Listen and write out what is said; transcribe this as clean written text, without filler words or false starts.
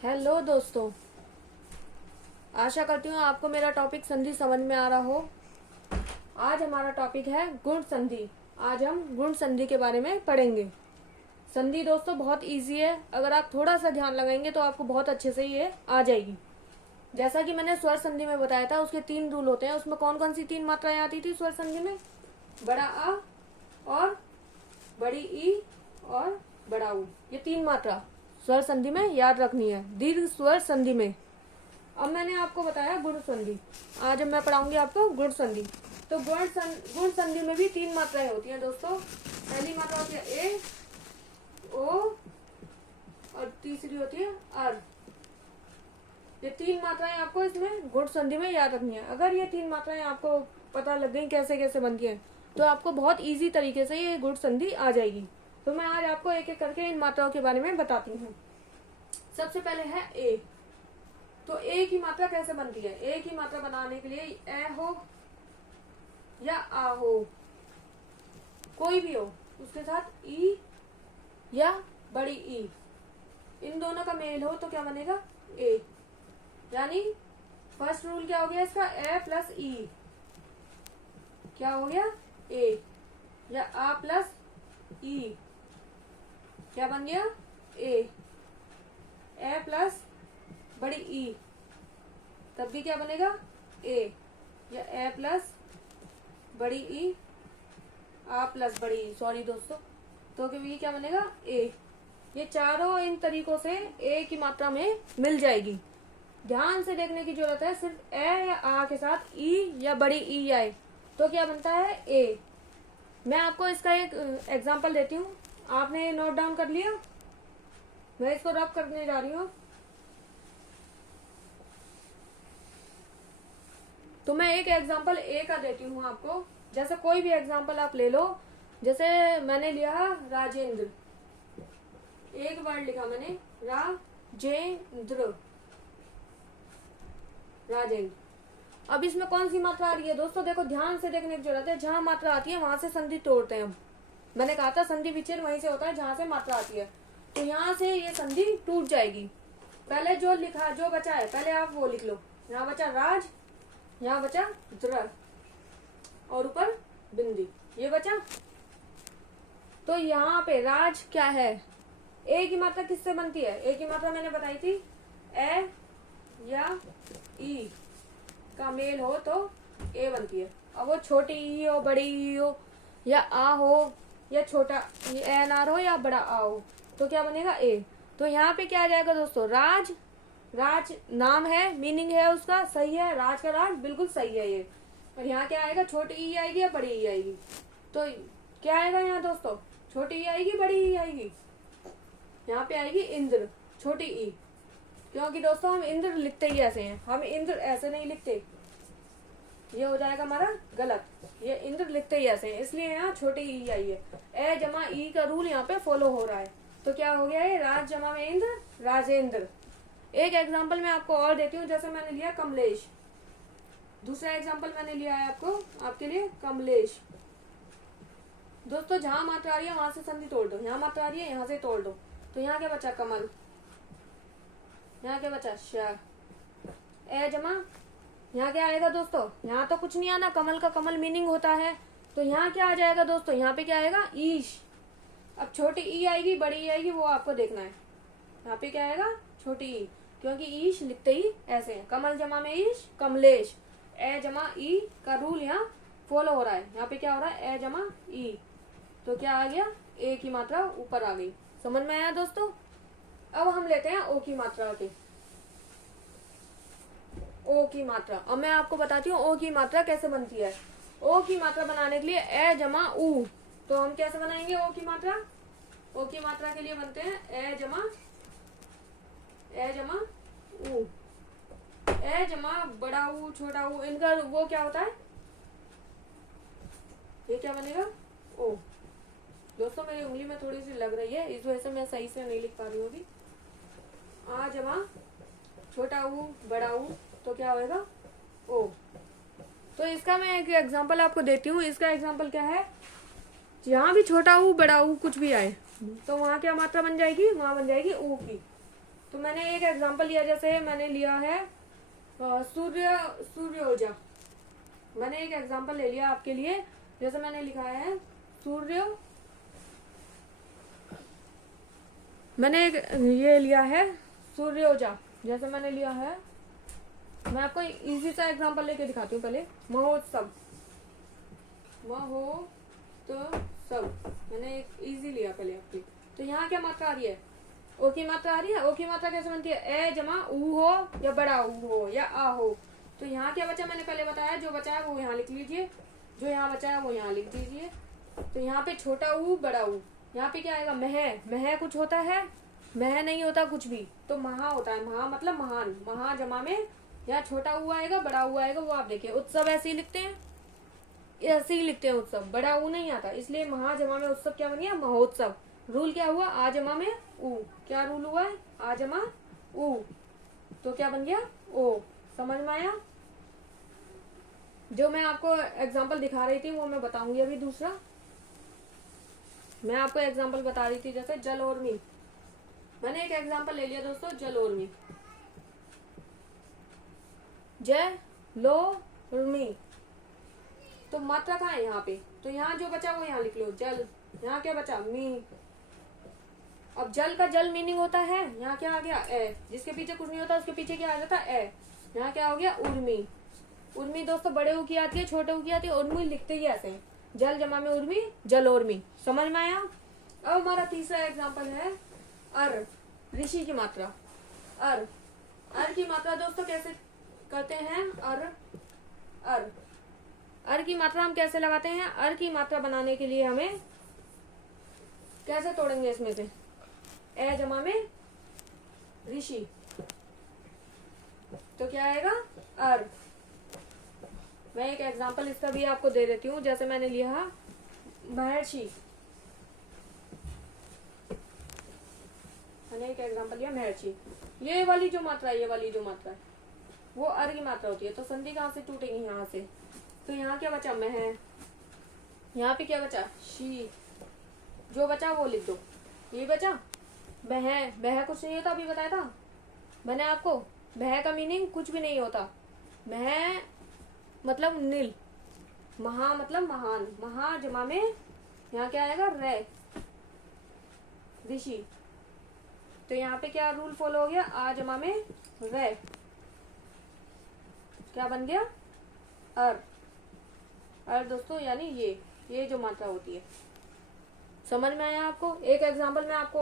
Hello दोस्तों, आशा करती हूँ आपको मेरा टॉपिक संधि समझ में आ रहा हो। आज हमारा टॉपिक है गुण संधि। आज हम गुण संधि के बारे में पढ़ेंगे। संधि दोस्तों बहुत इजी है, अगर आप थोड़ा सा ध्यान लगाएंगे तो आपको बहुत अच्छे से ये आ जाएगी। जैसा कि मैंने स्वर संधि में बताया था, उसके 3 रूल होते हैं। उसमें कौन कौन सी 3 मात्राएं आती थी स्वर संधि में? बड़ा आ और बड़ी ई और बड़ा ऊ, ये 3 मात्रा स्वर संधि में याद रखनी है, दीर्घ स्वर संधि में। अब मैंने आपको बताया गुण संधि, आज मैं पढ़ाऊंगी आपको गुण संधि। तो गुण संधि में भी 3 मात्राएं होती हैं दोस्तों। पहली मात्रा होती है ए, ओ और तीसरी होती है अर। ये 3 मात्राएं आपको इसमें गुण संधि में याद रखनी है। अगर ये 3 मात्राएं आपको पता लग गई कैसे कैसे बनती है, तो आपको बहुत इजी तरीके से ये गुण संधि आ जाएगी। तो मैं आज आपको एक एक करके इन मात्राओं के बारे में बताती हूँ। सबसे पहले है ए। तो ए की मात्रा कैसे बनती है? ए की मात्रा बनाने के लिए ए हो या आ हो, कोई भी हो, उसके साथ ई या बड़ी ई, इन दोनों का मेल हो तो क्या बनेगा? ए। यानी फर्स्ट रूल क्या हो गया इसका? ए प्लस ई क्या हो गया? ए। या आ प्लस ई क्या बन गया? ए। ए प्लस बड़ी ई तब भी क्या बनेगा? ए। या ए प्लस बड़ी ई, आ प्लस बड़ी ई, सॉरी दोस्तों, तो भी क्या बनेगा? ए। ये चारों इन तरीकों से ए की मात्रा में मिल जाएगी। ध्यान से देखने की जरूरत है, सिर्फ ए या आ के साथ ई या बड़ी ई आए तो क्या बनता है? ए। मैं आपको इसका एक एग्जांपल देती हूँ, आपने नोट डाउन कर लिया? मैं इसको रब करने जा रही हूँ। तो मैं एक एग्जांपल ए का देती हूँ आपको। जैसे कोई भी एग्जांपल आप ले लो, जैसे मैंने लिया राजेंद्र, एक वर्ड लिखा मैंने राजेंद्र, राजेंद्र। अब इसमें कौन सी मात्रा आ रही है दोस्तों? देखो ध्यान से देखने की जरूरत है। जहां मात्रा आती है वहां से संधि तोड़ते हैं हम। मैंने कहा था संधि विच्छेद वहीं से होता है जहां से मात्रा आती है। तो यहाँ से ये संधि टूट जाएगी। पहले जो लिखा, जो बचा है, पहले आप वो लिख लो। यहाँ बचा राज, यहाँ बचा द्र और ऊपर बिंदी, ये बचा। तो यहाँ पे राज क्या है? ए की मात्रा किससे बनती है? ए की मात्रा मैंने बताई थी, ए या ई का मेल हो तो ए बनती है। अब वो छोटी ई हो, बड़ी ई हो, या आ हो, या छोटा एन आर हो, या बड़ा आ हो, तो क्या बनेगा? ए। तो यहाँ पे क्या आ जाएगा दोस्तों? राज, राज नाम है, मीनिंग है उसका, सही है, राज का राज बिल्कुल सही है ये। और यहाँ क्या आएगा? छोटी ई आएगी या बड़ी ई आएगी? तो क्या आएगा यहाँ दोस्तों? छोटी ई आएगी, बड़ी ई आएगी? यहाँ पे आएगी इंद्र, छोटी ई। क्योंकि दोस्तों हम इंद्र लिखते ही ऐसे हैं, हम इंद्र ऐसे नहीं लिखते, ये हो जाएगा हमारा गलत। ये इंद्र लिखते ही ऐसे हैं, इसलिए यहाँ छोटी ई आई है। ए जमा ई का रूल यहाँ पे फॉलो हो रहा है। तो क्या हो गया? ये राज जमा में इंद्र, राजेंद्र। एक एग्जाम्पल मैं आपको और देती हूँ। जैसे मैंने लिया कमलेश, दूसरा एग्जाम्पल मैंने लिया है आपके लिए कमलेश। दोस्तों जहां मात्रा आ रही है वहां से संधि तोड़ दो, यहाँ मात्रा आ रही है यहाँ से तोड़ दो। तो यहाँ क्या बचा? कमल। यहाँ क्या बचा? श। ए जमा, यहाँ क्या आएगा दोस्तों? यहाँ तो कुछ नहीं आना, कमल का कमल मीनिंग होता है। तो यहाँ क्या आ जाएगा दोस्तों? यहाँ पे क्या आएगा? ईश। अब छोटी ई आएगी, बड़ी ई आएगी, वो आपको देखना है। यहाँ पे क्या आएगा? छोटी ई, क्योंकि ईश लिखते ही ऐसे है। कमल जमा में ईश, कमलेश। ए जमा ई का रूल यहाँ फॉलो हो रहा है। यहाँ पे क्या हो रहा है? ए जमा ई, तो क्या आ गया? ए की मात्रा ऊपर आ गई। समझ में आया दोस्तों? अब हम लेते हैं ओ की मात्रा के। ओ की मात्रा, अब मैं आपको बताती हूँ ओ की मात्रा कैसे बनती है। ओ की मात्रा बनाने के लिए ए जमा ऊ, तो हम कैसे बनाएंगे ओ की मात्रा? ओ की मात्रा के लिए बनते हैं ए जमा ऊ। ए जमा बड़ा ऊ, छोटा ऊ, इनका वो क्या होता है? ये क्या बनेगा? ओ। दोस्तों मेरी उंगली में थोड़ी सी लग रही है, इस वजह से मैं सही से नहीं लिख पा रही हूँ अभी। आ जमा छोटा ऊ, बड़ा ऊ, तो क्या होएगा? ओ। तो इसका मैं एक एग्जांपल आपको देती हूँ। इसका एग्जांपल क्या है? जहाँ भी छोटा ऊ, बड़ा ऊ कुछ भी आए तो वहां क्या मात्रा बन जाएगी? वहां बन जाएगी ऊ की। तो मैंने एक एग्जांपल लिया, जैसे मैंने लिया है सूर्य ऊर्जा। मैंने एक एग्जांपल ले लिया आपके लिए, जैसे मैंने लिखा है मैंने एक ये लिया है सूर्य ऊर्जा। जैसे मैंने लिया है, मैं आपको इजी सा एग्जांपल लेके दिखाती हूँ। पहले महोत्सव, मैंने एक इजी लिया पहले आपके। तो यहाँ क्या मात्रा आ रही है? ओ की मात्रा आ रही है। ओ की मात्रा कैसे बनती है? ए जमा ऊ हो या बड़ा ऊ हो या आ हो। तो यहाँ क्या बचा? मैंने पहले बताया, जो बचा है वो यहाँ लिख लीजिए, जो यहाँ बचा है वो यहाँ लिख दीजिए। तो यहाँ पे छोटा ऊ बड़ा ऊ, यहाँ पे क्या आएगा? मह कुछ होता है? मह नहीं होता कुछ भी, तो महा होता है। महा मतलब महान। महा जमा में यहाँ छोटा ऊ आएगा बड़ा ऊ आएगा, वो आप देखिए। उत्सव ऐसे ही लिखते हैं, ऐसे ही लिखते हैं उत्सव, बड़ा ऊ नहीं आता, इसलिए महा जमा में उत्सव क्या बन गया? महोत्सव। रूल क्या हुआ? आ जमा में ऊ। क्या रूल हुआ है? आ जमा ऊ, तो क्या बन गया? ओ। समझ में आया? जो मैं आपको एग्जांपल दिखा रही थी वो मैं बताऊंगी अभी। दूसरा मैं आपको एग्जांपल बता रही थी, जैसे जल और मी। मैंने एक एग्जांपल ले लिया दोस्तों, जल और मी। लो मी, तो मात्रा कहाँ है? यहाँ पे। तो यहाँ जो बचा वो यहाँ लिख लो, जल। यहाँ क्या बचा? मी। अब जल का जल मीनिंग होता है, यहाँ क्या आ गया? ए। जिसके पीछे कुछ नहीं होता उसके पीछे क्या आ जाता है? ए। यहाँ क्या हो गया? उर्मी। उर्मी दोस्तों बड़े ऊ की आती है, छोटे ऊ की आती है। उर्मी लिखते ही ऐसे हैं, जल जमा में उर्मी, जल उर्मी। समझ में आया? अब हमारा तीसरा एग्जांपल है अर, ऋषि की मात्रा। अर की मात्रा दोस्तों कैसे करते हैं? अर की मात्रा हम कैसे लगाते हैं? अर की मात्रा बनाने के लिए हमें कैसे तोड़ेंगे इसमें से? ए जमा में ऋषि, तो क्या आएगा? अर। मैं एक एग्जांपल इसका भी आपको दे देती हूँ, जैसे मैंने लिया महर्षि। मैंने एक एग्जांपल लिया महर्षि। ये वाली जो मात्रा है, ये वाली जो मात्रा है वो अर की मात्रा होती है। तो संधि कहाँ से टूटेगी? यहाँ से। तो यहाँ क्या बचा? मह। यहाँ पे क्या बचा? शी। जो बचा वो लिख दो। ये बचा बह कुछ नहीं होता, अभी बताया था मैंने आपको। बह का मीनिंग कुछ भी नहीं होता। मह मतलब नील, महा मतलब महान। महा जमा में यहाँ क्या आएगा? रे, ऋषि। तो यहाँ पे क्या रूल फॉलो हो गया? आ जमा में रे, क्या बन गया? अर दोस्तों, यानी ये जो मात्रा होती है। समझ में आया आपको? एक एग्जांपल में आपको